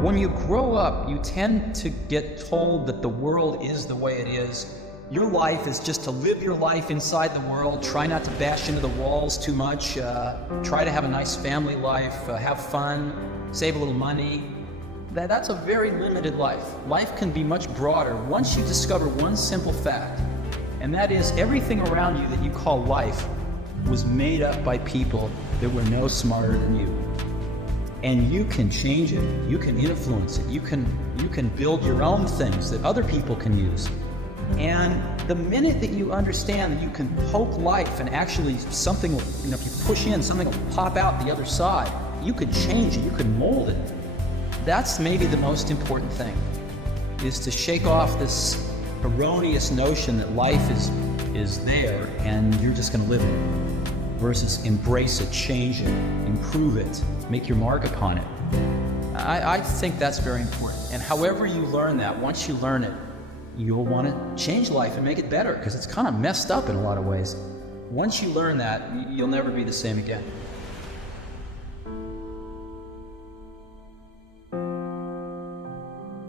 When you grow up, you tend to get told that the world is the way it is. Your life is just to live your life inside the world, try not to bash into the walls too much, try to have a nice family life, have fun, save a little money. That's a very limited life. Life can be much broader once you discover one simple fact, and that is everything around you that you call life was made up by people that were no smarter than you. And you can change it, you can influence it, you can build your own things that other people can use. And the minute that you understand that you can poke life and actually something will, if you push in, something will pop out the other side, you could change it, you could mold it. That's maybe the most important thing, is to shake off this erroneous notion that life is there and you're just going to live it, versus embrace it, change it, improve it, make your mark upon it. I think that's very important. And however you learn that, once you learn it, you'll want to change life and make it better, because it's kind of messed up in a lot of ways. Once you learn that, you'll never be the same again.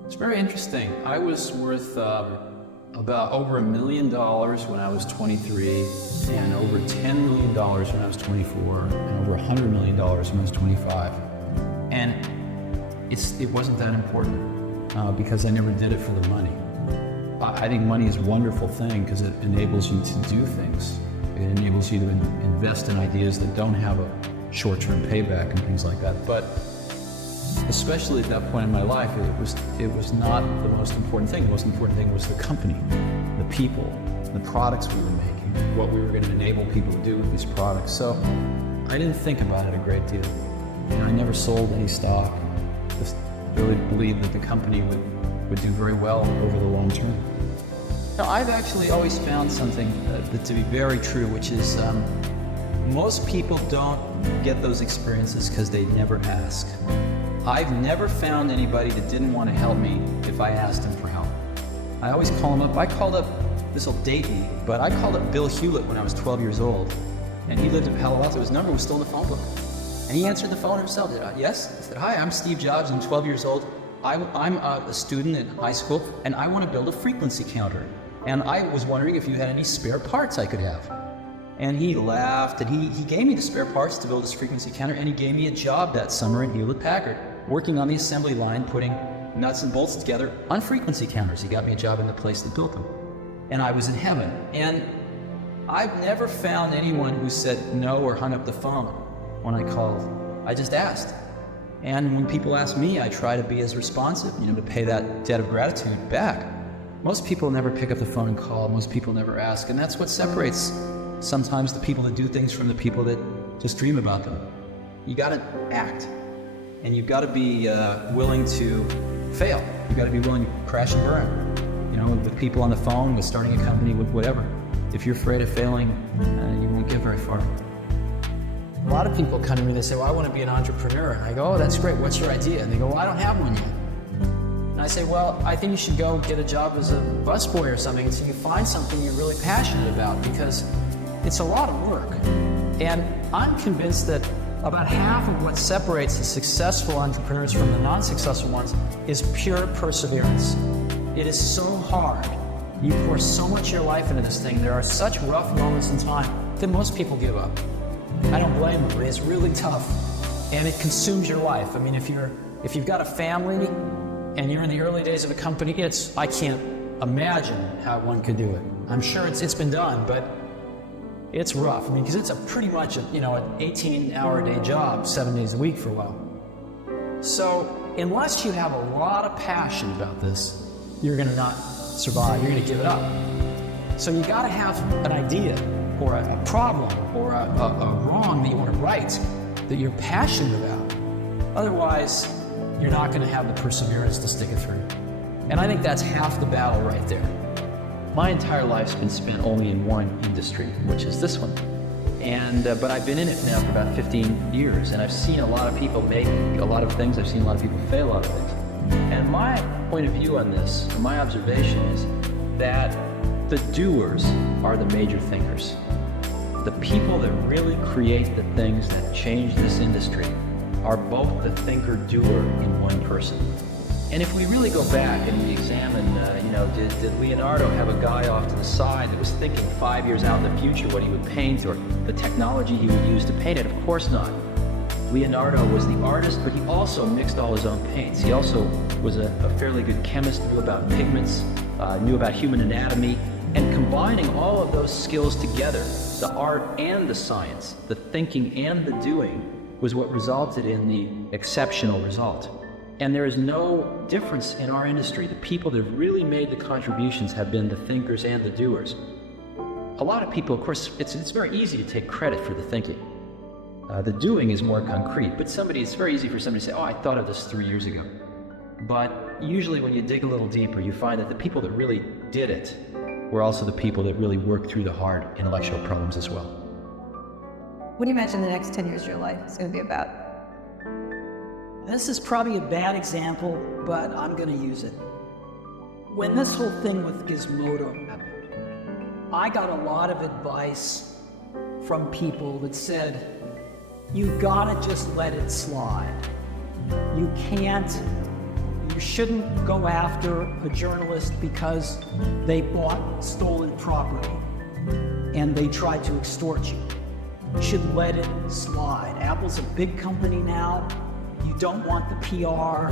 It's very interesting. I was worth about over $1 million when I was 23, and over $10 million when I was 24, and over $100 million when I was 25. And it wasn't that important because I never did it for the money. I think money is a wonderful thing because it enables you to do things. It enables you to invest in ideas that don't have a short-term payback and things like that. But especially at that point in my life, it was not the most important thing. The most important thing was the company, the people, the products we were making, what we were going to enable people to do with these products. So I didn't think about it a great deal. I never sold any stock. Just really believed that the company would do very well over the long term. Now, I've actually always found something to be very true, which is most people don't get those experiences because they never ask. I've never found anybody that didn't want to help me if I asked him for help. I always call him up. I called up, this will date me, but I called up Bill Hewlett when I was 12 years old, and he lived in Palo Alto. His number was still in the phone book. And he answered the phone himself. Yes? I said, hi, I'm Steve Jobs. I'm 12 years old. I'm a student in high school, and I want to build a frequency counter. And I was wondering if you had any spare parts I could have. And he laughed, and he gave me the spare parts to build this frequency counter, and he gave me a job that summer at Hewlett-Packard, working on the assembly line, putting nuts and bolts together on frequency counters. He got me a job in the place that built them. And I was in heaven. And I've never found anyone who said no or hung up the phone when I called. I just asked. And when people ask me, I try to be as responsive, to pay that debt of gratitude back. Most people never pick up the phone and call. Most people never ask. And that's what separates sometimes the people that do things from the people that just dream about them. You gotta act. And you've got to be willing to fail. You've got to be willing to crash and burn. With people on the phone, with starting a company, with whatever. If you're afraid of failing, you won't get very far. A lot of people come to me, they say, well, I want to be an entrepreneur. And I go, oh, that's great. What's your idea? And they go, well, I don't have one yet. And I say, well, I think you should go get a job as a busboy or something until you find something you're really passionate about, because it's a lot of work. And I'm convinced that about half of what separates the successful entrepreneurs from the non-successful ones is pure perseverance. It is so hard. You pour so much of your life into this thing. There are such rough moments in time that most people give up. I don't blame them, but it's really tough. And it consumes your life. I mean, if you've got a family and you're in the early days of a company, I can't imagine how one could do it. I'm sure it's been done, but it's rough. I mean, because it's pretty much an 18-hour-a-day job, 7 days a week for a while. So unless you have a lot of passion about this, you're going to not survive. You're going to give it up. So you got to have an idea, or a problem, or a wrong that you want to right that you're passionate about. Otherwise, you're not going to have the perseverance to stick it through. And I think that's half the battle right there. My entire life's been spent only in one industry, which is this one. But I've been in it now for about 15 years, and I've seen a lot of people make a lot of things. I've seen a lot of people fail a lot of things. And my point of view on this, my observation is that the doers are the major thinkers. The people that really create the things that change this industry are both the thinker-doer in one person. And if we really go back and we examine, did Leonardo have a guy off to the side that was thinking 5 years out in the future what he would paint or the technology he would use to paint it? Of course not. Leonardo was the artist, but he also mixed all his own paints. He also was a fairly good chemist, knew about pigments, knew about human anatomy, and combining all of those skills together, the art and the science, the thinking and the doing, was what resulted in the exceptional result. And there is no difference in our industry. The people that have really made the contributions have been the thinkers and the doers. A lot of people, of course, it's very easy to take credit for the thinking. The doing is more concrete, but it's very easy for somebody to say, oh, I thought of this 3 years ago. But usually when you dig a little deeper, you find that the people that really did it were also the people that really worked through the hard intellectual problems as well. What do you imagine the next 10 years of your life is going to be about? This is probably a bad example, but I'm going to use it. When this whole thing with Gizmodo happened, I got a lot of advice from people that said, you gotta just let it slide. You shouldn't go after a journalist because they bought stolen property and they tried to extort you. You should let it slide. Apple's a big company now. You don't want the PR.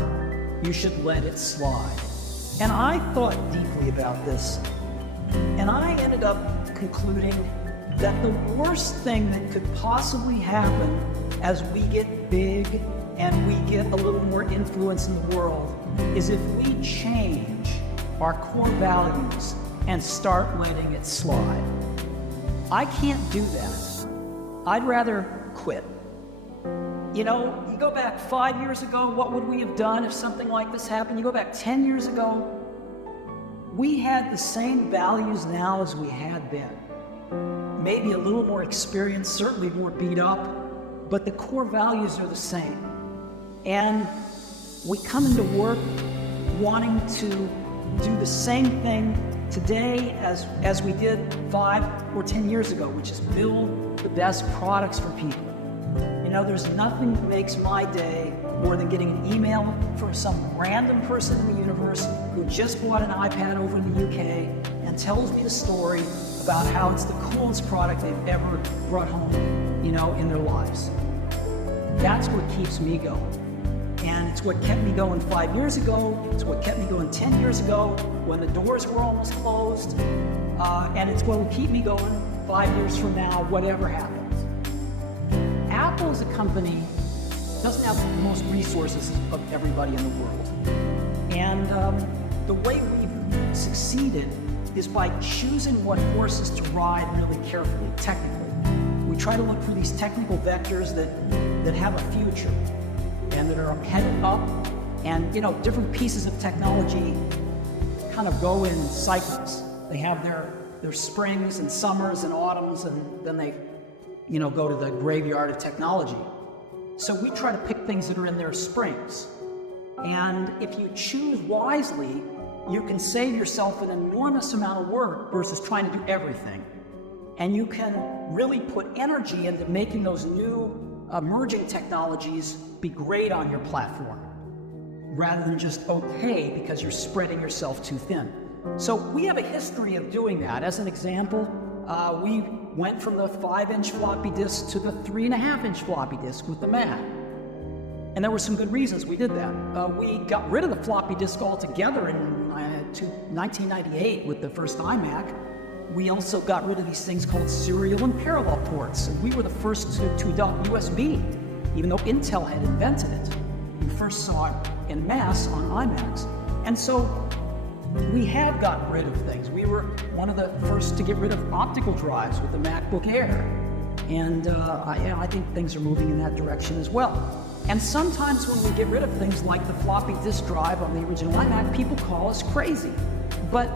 You should let it slide. And I thought deeply about this, and I ended up concluding that the worst thing that could possibly happen as we get big and we get a little more influence in the world is if we change our core values and start letting it slide. I can't do that. I'd rather quit. You go back 5 years ago, what would we have done if something like this happened? You go back 10 years ago, we had the same values now as we had then. Maybe a little more experience, certainly more beat up, but the core values are the same. And we come into work wanting to do the same thing today as we did 5 or 10 years ago, which is build the best products for people. There's nothing that makes my day more than getting an email from some random person in the universe who just bought an iPad over in the UK and tells me the story about how it's the coolest product they've ever brought home, in their lives. That's what keeps me going. And it's what kept me going 5 years ago. It's what kept me going 10 years ago when the doors were almost closed. And it's what will keep me going 5 years from now, whatever happens. Apple as a company doesn't have the most resources of everybody in the world. And the way we've succeeded is by choosing what horses to ride really carefully, technically. We try to look for these technical vectors that have a future and that are headed up. And, different pieces of technology kind of go in cycles. They have their springs and summers and autumns, and then they go to the graveyard of technology. So we try to pick things that are in their springs. And if you choose wisely, you can save yourself an enormous amount of work versus trying to do everything. And you can really put energy into making those new emerging technologies be great on your platform, rather than just okay because you're spreading yourself too thin. So we have a history of doing that. As an example, we went from the 5-inch floppy disk to the 3.5-inch floppy disk with the Mac. And there were some good reasons we did that. We got rid of the floppy disk altogether in 1998 with the first iMac. We also got rid of these things called serial and parallel ports. And we were the first to adopt USB, even though Intel had invented it. We first saw it en masse on iMacs. And so we have gotten rid of things. We were one of the first to get rid of optical drives with the MacBook Air. And I think things are moving in that direction as well. And sometimes when we get rid of things like the floppy disk drive on the original iMac, people call us crazy. But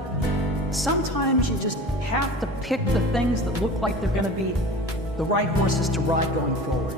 sometimes you just have to pick the things that look like they're going to be the right horses to ride going forward.